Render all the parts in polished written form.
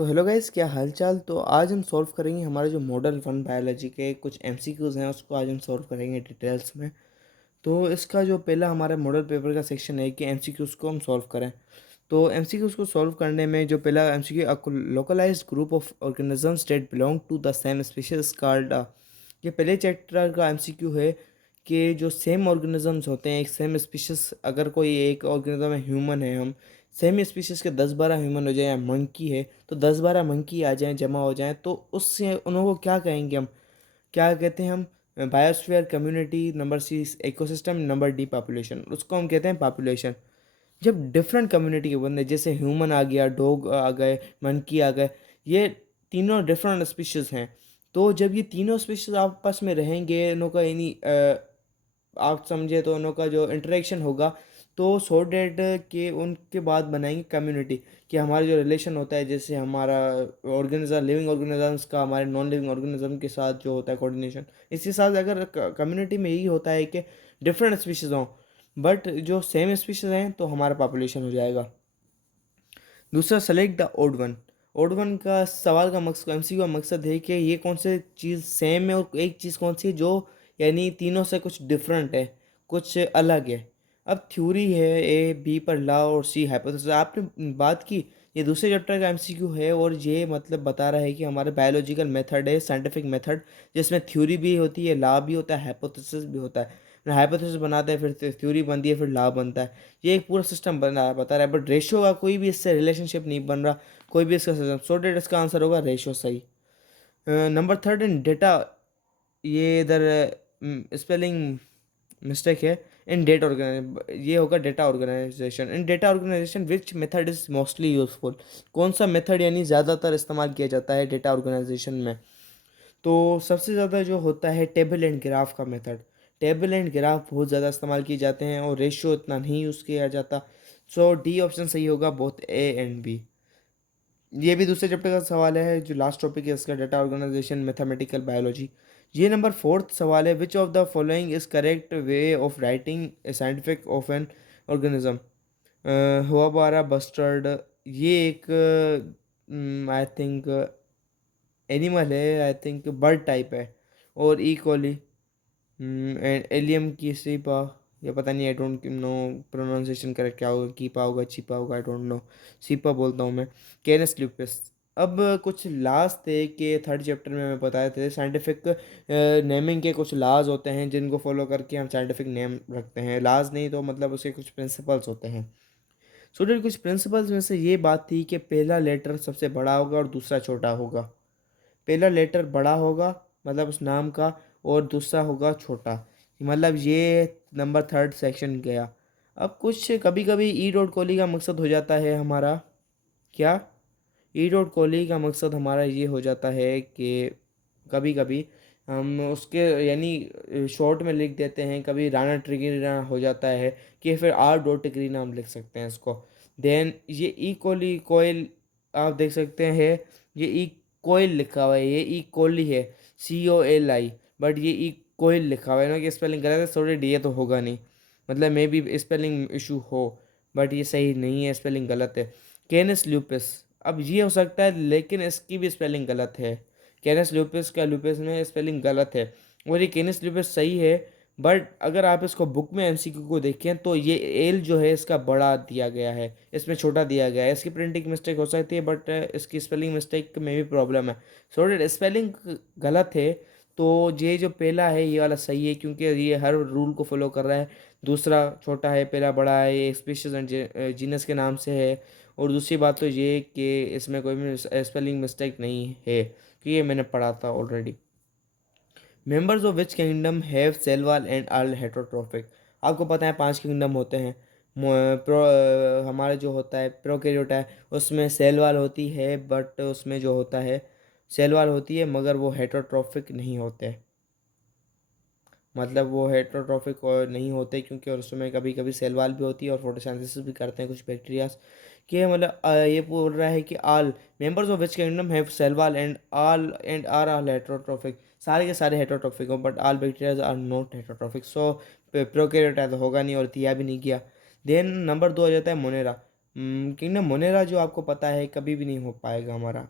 तो hello guys, क्या हालचाल। तो आज हम सॉल्व करेंगे हमारे जो मॉडल 1 बायोलॉजी के कुछ एमसीक्यूज़ हैं, उसको आज हम सॉल्व करेंगे डिटेल्स में। तो इसका जो पहला हमारा मॉडल पेपर का सेक्शन है कि एमसीक्यूज़ को हम सॉल्व करें। तो एमसीक्यूज़ को सॉल्व करने में जो पहला MCQ, localised group of organisms that belong to the same species called, ये पहले चैप्टर का एमसीक्यू है कि जो सेम ऑर्गेनिजम्स होते हैं, एक सेम स्पीशीज, अगर कोई एक ऑर्गेनिज्म है, ह्यूमन है, हम सेम स्पीशीज़ के 10-12 ह्यूमन हो जाए या मंकी है तो 10-12 मंकी आ जाएं, जमा हो जाएं, तो उससे उनको क्या कहेंगे हम, क्या कहते हैं हम? Biosphere, community, number C ecosystem, number D population, उसको हम कहते हैं पॉपुलेशन। जब डिफरेंट कम्युनिटी के बंदे, जैसे ह्यूमन आ गया, डॉग आ गए, मंकी आ गए, ये तीनों डिफरेंट स्पीशीज़ हैं। तो जब ये तीनों स्पीशीज़ आपस में रहेंगे, इनों का यानी आप समझे तो उनका जो इंटरेक्शन होगा, तो सो डैट के उनके बाद बनाएंगे कम्युनिटी, कि हमारा जो रिलेशन होता है, जैसे हमारा ऑर्गेनिज्म, लिविंग ऑर्गेनिजम्स का हमारे नॉन लिविंग ऑर्गेनिज्म के साथ जो होता है कोऑर्डिनेशन, इसी साथ अगर कम्युनिटी में यही होता है कि डिफरेंट स्पीशीज़ हों बट जो सेम स्पीशीज़ हैं, तो हमारा पॉपुलेशन हो जाएगा। दूसरा, select the odd one. Odd one का सवाल का मकसद, एमसीक्यू का मकसद है कि ये कौन से चीज़ सेम है और एक चीज़ कौन सी है जो यानी तीनों से कुछ डिफरेंट है, कुछ अलग है। अब थ्योरी है, ए, बी पर लॉ और सी हाइपोथेसिस। आपने बात की, ये दूसरे चैप्टर का एमसीक्यू है और ये मतलब बता रहा है कि हमारा बायोलॉजिकल मेथड है, साइंटिफिक मेथड, जिसमें थ्योरी भी होती है, लॉ भी होता है, हाइपोथेसिस भी होता है। हाइपोथेसिस बनाते हैं, फिर थ्योरी बनती है, फिर लॉ बनता है। ये एक पूरा सिस्टम बन रहा है, बता रहा है, बट रेशियो का कोई भी इससे रिलेशनशिप नहीं बन रहा, कोई भी इसका सिस्टम। सो डेट इसका आंसर होगा रेशियो, सही। नंबर थर्ड, इन डेटा, ये इधर स्पेलिंग मिस्टेक है। इन डेटा ऑर्गेनाइज, ये होगा data organisation. In data organisation which method is mostly useful, कौन सा मेथड यानी ज़्यादातर इस्तेमाल किया जाता है डेटा ऑर्गेनाइजेशन में। तो सबसे ज़्यादा जो होता है टेबल एंड ग्राफ का मेथड। टेबल एंड ग्राफ बहुत ज़्यादा इस्तेमाल किए जाते हैं और रेशियो इतना नहीं यूज़ किया जाता। सो डी ऑप्शन सही होगा, बोथ ए एंड बी। ये भी दूसरे चैप्टर का सवाल है, जो लास्ट टॉपिक है इसका, डाटा ऑर्गेनाइजेशन, मैथमेटिकल बायोलॉजी। ये नंबर फोर्थ सवाल है, विच of the following is correct way of writing a scientific of an organism. हुआ बारा बस्टर्ड, ये एक आई थिंक एनिमल है, आई थिंक बर्ड टाइप है। और ई कोली एंड एलियम की सीपा, या पता नहीं, I don't know pronunciation correct क्या होगा, कीपा होगा, छिपा होगा, आई डोंट नो। सीपा बोलता हूँ मैं। कैनस ल्यूपिस। अब कुछ लाज थे कि थर्ड चैप्टर में हमें बताए थे, साइंटिफिक नेमिंग के कुछ लाज होते हैं जिनको फॉलो करके हम साइंटिफिक नेम रखते हैं। लाज नहीं तो मतलब उसके कुछ प्रिंसिपल्स होते हैं। स्टूडेंट, कुछ प्रिंसिपल्स में से ये बात थी कि पहला लेटर सबसे बड़ा होगा और दूसरा छोटा होगा। पहला लेटर बड़ा होगा मतलब उस नाम का, और दूसरा होगा छोटा, मतलब ये नंबर थर्ड सेक्शन गया। अब कुछ कभी कभी ई डॉट कोहली का मकसद हो जाता है हमारा, क्या, ई डॉट कोहली का मकसद हमारा ये हो जाता है कि कभी कभी हम उसके यानी शॉर्ट में लिख देते हैं, कभी राणा ट्रिगरी हो जाता है, कि फिर आर डॉट टिगरी नाम लिख सकते हैं इसको। देन ये ई कोहली कोयल, आप देख सकते हैं, ये ई कोयल लिखा हुआ है, ये ई कोहली है, COLI, बट ये ई कोयल लिखा हुआ है ना, कि स्पेलिंग गलत है, सॉरी डी, ये तो होगा नहीं, मतलब मे बी स्पेलिंग इशू हो, बट ये सही नहीं है, स्पेलिंग गलत है। कैनस ल्यूपिस, अब ये हो सकता है लेकिन इसकी भी स्पेलिंग गलत है। कैनस ल्यूपिस का ल्यूपिस में स्पेलिंग गलत है, और ये कैनस ल्यूपिस सही है, बट अगर आप इसको बुक में एमसीक्यू को देखें तो ये एल जो है इसका बड़ा दिया गया है, इसमें छोटा दिया गया है। इसकी प्रिंटिंग मिस्टेक हो सकती है, बट इसकी स्पेलिंग मिस्टेक में भी प्रॉब्लम है। सो स्पेलिंग गलत है, तो ये जो पहला है ये वाला सही है, क्योंकि ये हर रूल को फॉलो कर रहा है। दूसरा छोटा है, पहला बड़ा है, ये स्पीशीज एंड जीनस के नाम से है। और दूसरी बात तो ये कि इसमें कोई भी स्पेलिंग मिस्टेक नहीं है, कि ये मैंने पढ़ा था already. Members of which kingdom have cell wall and are heterotrophic. आपको पता है 5 किंगडम होते हैं। हमारा जो होता है प्रोकैरियोटा है, उसमें सेल वॉल होती है, बट उसमें जो होता है सेल वॉल होती है, मगर वो हेटरोट्रोफिक नहीं होते। मतलब वो हेटरोट्रोफिक और नहीं होते, क्योंकि और उसमें कभी कभी सेल वाल भी होती है और फोटोसिंथेसिस भी करते हैं कुछ बैक्टीरियाज। कि मतलब ये बोल रहा है कि all members of which kingdom have cell wall and are all heterotrophic, सारे के सारे हेटरोट्रोफिक हो, but all bacterias are not heterotrophic. So Prokaryota तो होगा नहीं और दिया भी नहीं किया। देन नंबर 2 हो जाता है मोनेरा। किंगडम मोनेरा जो आपको पता है कभी भी नहीं हो पाएगा हमारा।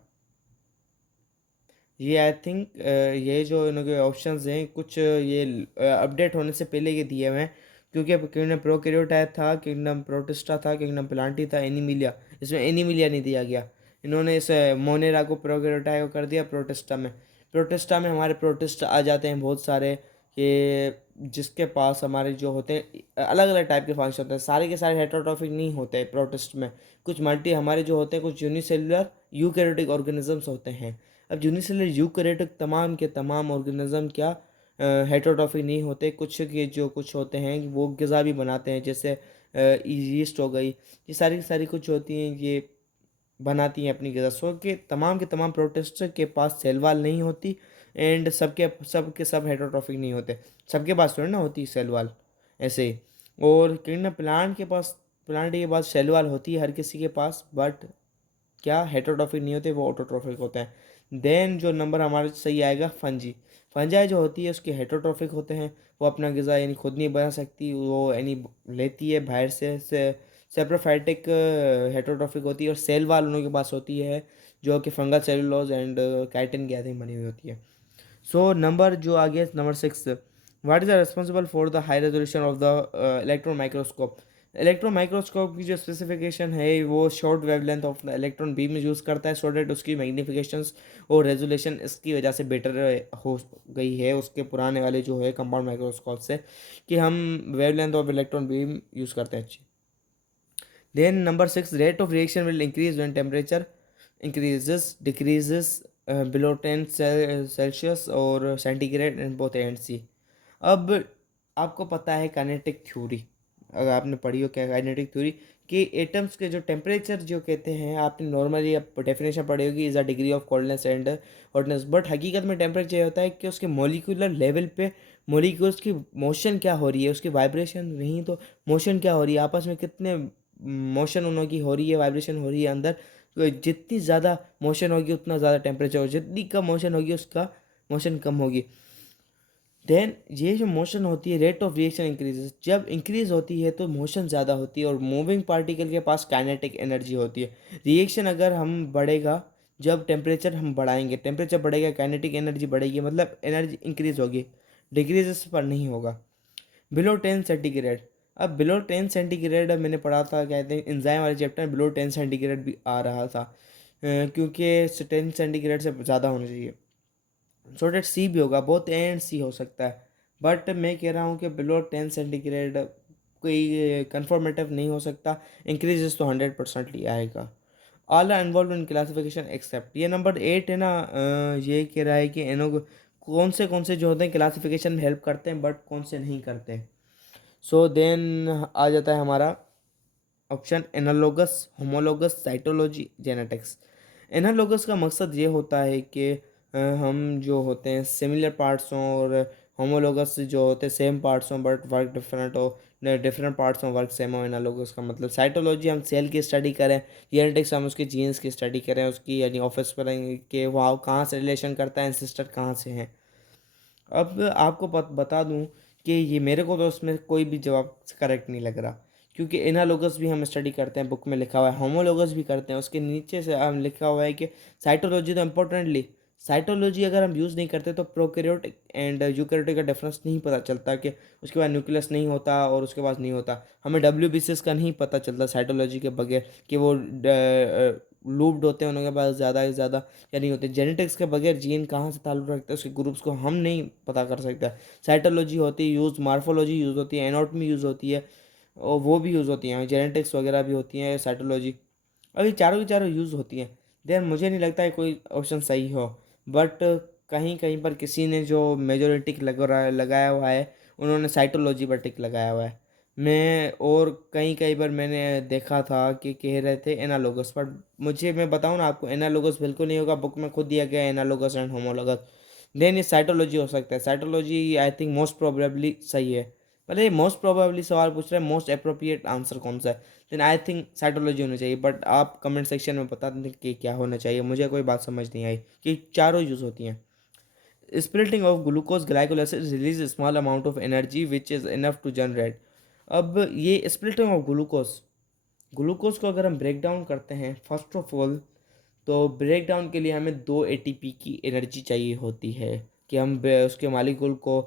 ये आई थिंक ये जो इनके ऑप्शंस हैं कुछ ये अपडेट होने से पहले के दिए हुए हैं, क्योंकि अब किंगडम प्रोकैरियोटाइप था, किंगडम प्रोटिस्टा था, किंगडम प्लांटी था, एनिमिलिया। इसमें एनिमिलिया नहीं दिया गया। इन्होंने इस मोनेरा को प्रोकैरियोटाइप को कर दिया प्रोटिस्टा में। प्रोटिस्टा में हमारे प्रोटिस्ट आ जाते हैं बहुत सारे, कि जिसके पास हमारे जो होते हैं अलग अलग टाइप के फंक्शन होते हैं, सारे के सारे हेटेरोट्रॉफिक नहीं होते प्रोटिस्ट में। कुछ मल्टी हमारे जो होते हैं, कुछ यूनिसेलुलर यूकैरियोटिक ऑर्गेनिजम्स होते हैं। अब यूनिसेलुलर यूकैरियोटिक तमाम के तमाम ऑर्गेनिज्म क्या हेटेरोट्रॉफिक नहीं होते। कुछ के जो कुछ होते हैं वो ग़िज़ा भी बनाते हैं, जैसे यीस्ट हो गई, ये सारी की सारी कुछ होती हैं, ये बनाती हैं अपनी ग़िज़ा। सो के तमाम प्रोटिस्ट के पास सेल वाल नहीं होती, एंड सबके सब हेटेरोट्रॉफिक नहीं होते। सबके पास थोड़ी ना होती सेल वाल ऐसे ही। और किंगडम प्लांट के पास सेल वाल होती है हर किसी के पास, बट क्या हेटेरोट्रॉफिक नहीं होते, वो ऑटोट्रॉफिक होते हैं। देन जो नंबर हमारा सही आएगा फंजी। फंजाई जो होती है उसके हेटेरोट्रॉफिक होते हैं, वो अपना ग़िज़ा यानी खुद नहीं बना सकती, वो यानी लेती है बाहर से सेप्रोफाइटिक हेटेरोट्रॉफिक होती है, और सेल वाल उन लोगों के पास होती है जो कि फंगल सेलुलोज एंड काइटिन की आई थिंक बनी हुई होती है। सो नंबर जो आ गया number 6, what is the responsible for the high resolution of the electron microscope. Electron microscope की जो स्पेसिफिकेशन है वो short wavelength of the electron beam use करता है, सो डैट उसकी मैग्निफिकेशंस और रेजोल्यूशन इसकी वजह से बेटर हो गई है उसके पुराने वाले जो है कंपाउंड माइक्रोस्कोप से, कि हम wavelength of electron beam use करते हैं अच्छी। Then number 6, rate of reaction will increase when temperature increases decreases below 10 Celsius और centigrade and both and C. अब आपको पता है काइनेटिक थ्योरी, अगर आपने पढ़ी हो क्या काइनेटिक थ्योरी, कि एटम्स के जो टेम्परेचर जो कहते हैं, आपने नॉर्मली अब डेफिनेशन पढ़ी होगी, is a degree of coldness and hotness. But हकीकत में टेम्परेचर ये होता है कि उसके मोलिकुलर लेवल पे मोलिक्यूल्स की मोशन क्या हो रही है, उसकी वाइब्रेशन नहीं तो मोशन क्या हो रही है, आपस में कितने मोशन उनकी हो रही है, वाइब्रेशन हो रही है अंदर। तो जितनी ज़्यादा मोशन होगी उतना ज़्यादा टेम्परेचर होगी, जितनी कम मोशन होगी उसका मोशन कम होगी। देन ये जो मोशन होती है, रेट ऑफ रिएक्शन इंक्रीजेस, जब इंक्रीज होती है तो मोशन ज़्यादा होती है, और मूविंग पार्टिकल के पास काइनेटिक एनर्जी होती है। रिएक्शन अगर हम बढ़ेगा, जब टेम्परेचर हम बढ़ाएंगे, टेम्परेचर बढ़ेगा, काइनेटिक एनर्जी बढ़ेगी, मतलब एनर्जी इंक्रीज होगी, डिक्रीजेस पर नहीं होगा। बिलो 10 सेंटीग्रेड, अब बिलो 10 सेंटीग्रेड मैंने पढ़ा था, कहते हैं इंजाइम वाले चैप्टर में बिलो 10 सेंटीग्रेड भी आ रहा था, क्योंकि 10 सेंटीग्रेड से ज़्यादा होना चाहिए, सो डेट सी भी होगा, बोथ ए एंड सी हो सकता है। बट मैं कह रहा हूँ कि बिलो 10 सेंटीग्रेड कोई कन्फर्मेटिव नहीं हो सकता, इंक्रीजेस तो 100% आएगा। All are involve in classification except, ये नंबर 8 है ना, ये कह रहा है कि एनो कौन से जो होते हैं क्लासिफिकेशन में हेल्प करते हैं बट कौन से नहीं करते हैं। सो देन आ जाता है हमारा option analogous, homologous, cytology, genetics. Analogous का मकसद ये होता है कि हम जो होते हैं सिमिलर पार्ट्स हों, और होमोलोगस जो होते हैं सेम पार्ट्स हों बट वर्क डिफरेंट हो, डिफरेंट पार्ट्स हों वर्क सेम हो। एनालोगस का मतलब साइटोलॉजी हम सेल की स्टडी करें, जेनेटिक्स हम उसके जीन्स की स्टडी करें, उसकी यानी ऑफिस पर कि वहाँ कहाँ से रिलेशन करता है, एंसेस्टर कहाँ से हैं। अब आपको बता दूं कि ये मेरे को तो उसमें कोई भी जवाब करेक्ट नहीं लग रहा, क्योंकि एनालोगस भी हम स्टडी करते हैं, बुक में लिखा हुआ है, होमोलोगस भी करते हैं, उसके नीचे से हम लिखा हुआ है कि साइटोलॉजी। तो इम्पोर्टेंटली साइटोलॉजी अगर हम यूज़ नहीं करते तो प्रोकैरियोटिक एंड यूकैरियोटिक का डिफरेंस नहीं पता चलता, कि उसके बाद न्यूक्लियस नहीं होता और उसके पास नहीं होता। हमें WBCS का नहीं पता चलता साइटोलॉजी के बगैर, कि वो लूप्ड होते हैं उनके पास ज़्यादा से ज़्यादा या नहीं होते। जेनेटिक्स के बगैर जीन कहाँ से ताल्लुक़ रखते हैं उसके ग्रुप्स को हम नहीं पता कर सकते। साइटोलॉजी होती है यूज़, मार्फोलॉजी यूज़ होती है, एनाटॉमी यूज़ होती है, और वो भी यूज़ होती हैं, जेनेटिक्स वगैरह भी होती हैं, साइटोलॉजी। अब ये चारों की चारों यूज़ होती हैं। देन मुझे नहीं लगता है कोई ऑप्शन सही हो, बट कहीं कहीं पर किसी ने जो मेजोरिटी लगाया हुआ है, उन्होंने साइटोलॉजी पर टिक लगाया हुआ है। मैं और कहीं कहीं पर मैंने देखा था कि कह रहे थे एनालोगस, पर मुझे मैं बताऊं ना आपको, एनालोगस बिल्कुल नहीं होगा, बुक में खुद दिया गया है एनालोगस एंड होमोलोगस। देन ये साइटोलॉजी हो सकता है, cytology I think most probably सही है। पहले मोस्ट प्रोबेबली सवाल पूछ रहे हैं, मोस्ट अप्रोप्रिएट आंसर कौन सा है, देन आई थिंक साइटोलॉजी होनी चाहिए। बट आप कमेंट सेक्शन में बता दें कि क्या होना चाहिए, मुझे कोई बात समझ नहीं आई कि चारों यूज़ होती हैं। Splitting of glucose glycolysis release a small amount of energy which is enough to generate। अब ये स्प्लिटिंग ऑफ ग्लूकोज ग्लूकोज को अगर हम ब्रेक डाउन करते हैं फर्स्ट ऑफ ऑल, तो ब्रेक डाउन के लिए हमें 2 ATP की एनर्जी चाहिए होती है कि हम उसके मालिक्यूल को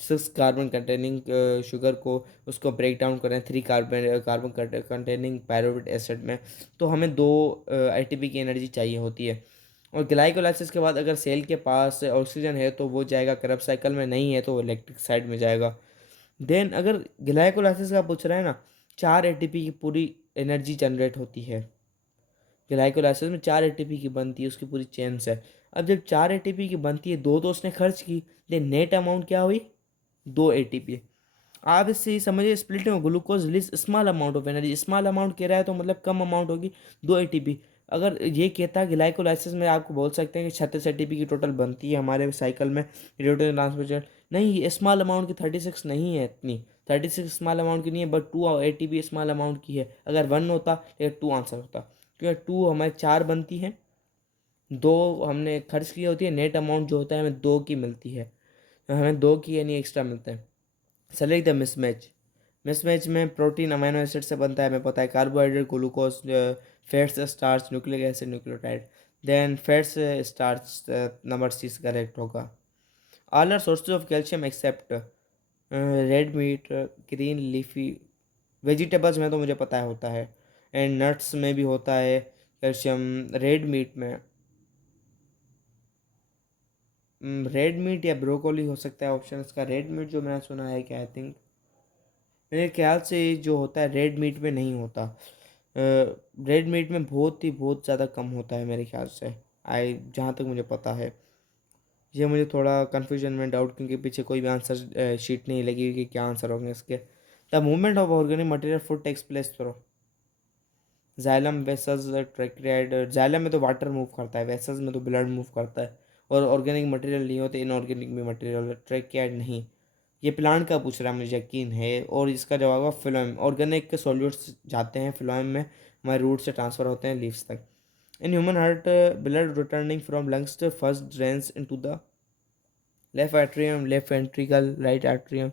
6 कार्बन कंटेनिंग शुगर को उसको ब्रेक डाउन करें 3 कार्बन कंटेनिंग पायरुवेट एसिड में। तो हमें 2 ATP की एनर्जी चाहिए होती है। और ग्लाइकोलाइसिस के बाद अगर सेल के पास ऑक्सीजन है तो वो जाएगा करब साइकिल में, नहीं है तो वो इलेक्ट्रिक साइड में जाएगा। देन अगर ग्लाइकोलाइसिस का पूछ रहा है ना, 4 ATP की पूरी एनर्जी जनरेट होती है। ग्लाइकोलाइसिस में 4 ATP की बनती है, उसकी पूरी चेन है। अब जब 4 ATP की बनती है, दो तो उसने खर्च की, देन नेट अमाउंट क्या हुई, 2 ATP। आप इससे ही समझिए स्प्लिट में glucose release small amount of energy, small amount कह रहा है तो मतलब कम अमाउंट होगी 2 ATP। अगर ये कहता है ग्लाइकोलाइसिस में, आपको बोल सकते हैं कि 36 ATP की टोटल बनती है हमारे साइकिल में रेडियो ट्रांसमिशन। नहीं, ये स्मॉल अमाउंट की 36 नहीं है, इतनी 36 स्मॉल अमाउंट की नहीं है, बट 2 ATP स्मॉल अमाउंट की है। अगर 1 होता या 2 आंसर होता, क्योंकि 2 हमारे 4 बनती है, 2 हमने खर्च की होती है, नेट अमाउंट जो होता है हमें 2 की मिलती है, हमें 2 की यानी एक्स्ट्रा मिलता है। Select the mismatch. मिसमैच में प्रोटीन अमीनो एसिड से बनता है, हमें पता है, carbohydrate glucose, fats starch nucleic acid nucleotide. Then fats starch number C correct होगा। All are sources of calcium except red meat, green leafy vegetables में तो मुझे पता है होता है, एंड नट्स में भी होता है कैल्शियम। रेड मीट में रेड मीट या ब्रोकोली हो सकता है ऑप्शन इसका। रेड मीट जो मैंने सुना है कि आई थिंक, मेरे ख्याल से जो होता है रेड मीट में नहीं होता। रेड मीट में बहुत ज़्यादा कम होता है मेरे ख्याल से, जहाँ तक मुझे पता है। ये मुझे थोड़ा कन्फ्यूजन में डाउट, क्योंकि पीछे कोई भी आंसर शीट नहीं लगी हुई कि क्या आंसर होंगे इसके। The movement of organic material food takes place through xylem vessels tracheid. Xylem में तो वाटर मूव करता है, वेसल्स में तो ब्लड मूव करता है, और ऑर्गेनिक मटेरियल नहीं होते, इनऑर्गेनिक भी मटेरियल। ट्रैक्रियाइड नहीं। ये प्लांट का पूछ रहा है, मुझे यकीन है, और इसका जवाब है फिलोएम। ऑर्गेनिक के सॉल्यूट्स जाते हैं फिलोएम में, हमारे रूट से ट्रांसफर होते हैं लीव्स तक। In human heart blood returning from lungs first drains into the left atrium, left ventricle, right atrium.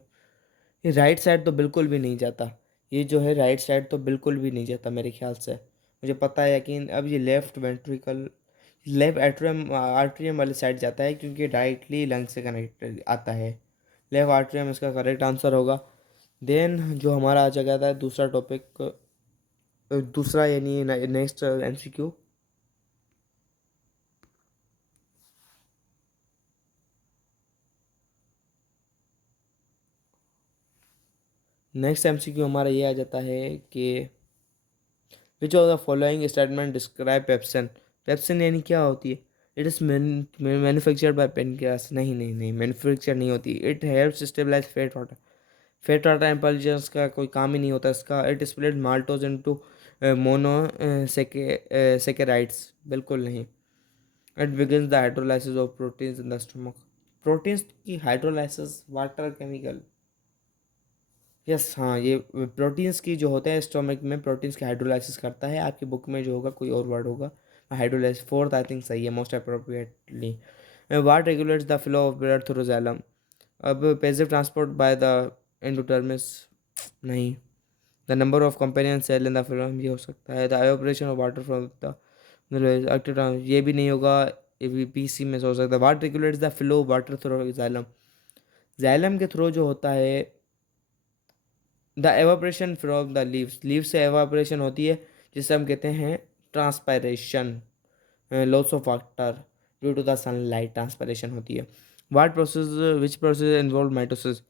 ये राइट साइड तो बिल्कुल भी नहीं जाता, ये जो है राइट साइड तो बिल्कुल भी नहीं जाता मेरे ख्याल से, मुझे पता है यकीन। अब ये left ventricle, left atrium atrium वाली साइड जाता है, क्योंकि डायरेक्टली लंग से कनेक्टेड आता है। लेफ्ट आर्ट्रियम इसका करेक्ट आंसर होगा। देन जो हमारा आ जाता है दूसरा टॉपिक, दूसरा यानी नेक्स्ट MCQ। नेक्स्ट MCQ हमारा ये आ जाता है कि which of the following statement describe pepsin. Pepsin यानी क्या होती है, it is manufactured by pancreas. नहीं नहीं नहीं, मैन्युफैक्चर नहीं होती। It helps stabilize fat water. Fat water emulsions का कोई काम ही नहीं होता इसका। It split maltose into monosaccharides, बिल्कुल नहीं। It begins the hydrolysis of proteins in the stomach. Proteins की हाइड्रोलाइसिस वाटर केमिकल, यस हाँ, ये प्रोटीन्स की जो होते हैं स्टोमक में, प्रोटीन्स की हाइड्रोलाइसिस करता है। आपकी बुक में जो होगा कोई और वर्ड होगा, हाइड्रोलाइसिस फोर्थ आई थिंक सही है most appropriately. What regulates the flow of blood through xylem. अब passive transport by the endodermis, नहीं। The number of companion cell in the phloem, ये हो सकता है। The operation of water from the ये भी नहीं होगा, ये भी PC में से हो सकता है। What regulates the flow of water through xylem. Xylem के थ्रू जो होता है the evaporation from the leaves, leaves से एवापोरेशन होती है, जिसे हम कहते हैं transpiration, loss of water due to the sunlight, transpiration होती है। What process, which process involve mitosis.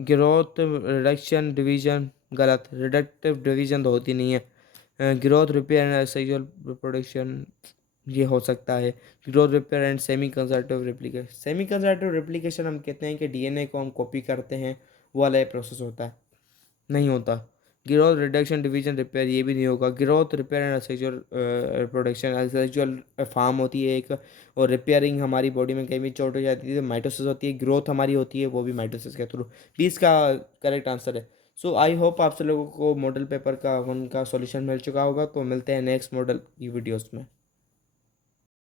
Growth, reduction, division, गलत। रिडक्टिव डिवीजन तो होती नहीं है। Growth, repair and sexual reproduction, ये हो सकता है। Growth, repair and semi conservative replication. Semi conservative replication हम कहते हैं कि DNA को हम कॉपी करते हैं, वो वाला प्रोसेस होता है, नहीं होता। ग्रोथ, रिडक्शन, डिवीजन, रिपेयर, ये भी नहीं होगा। Growth, repair and sexual reproduction, sexual form होती है एक, और रिपेयरिंग हमारी बॉडी में कहीं भी चोट हो जाती है तो माइटोसिस होती है। ग्रोथ हमारी होती है वो भी माइटोसिस के थ्रू। 20 का करेक्ट आंसर है। सो आई होप आप सब लोगों को मॉडल पेपर का 1 का सॉल्यूशन मिल चुका होगा। तो मिलते हैं नेक्स्ट मॉडल की वीडियोस में।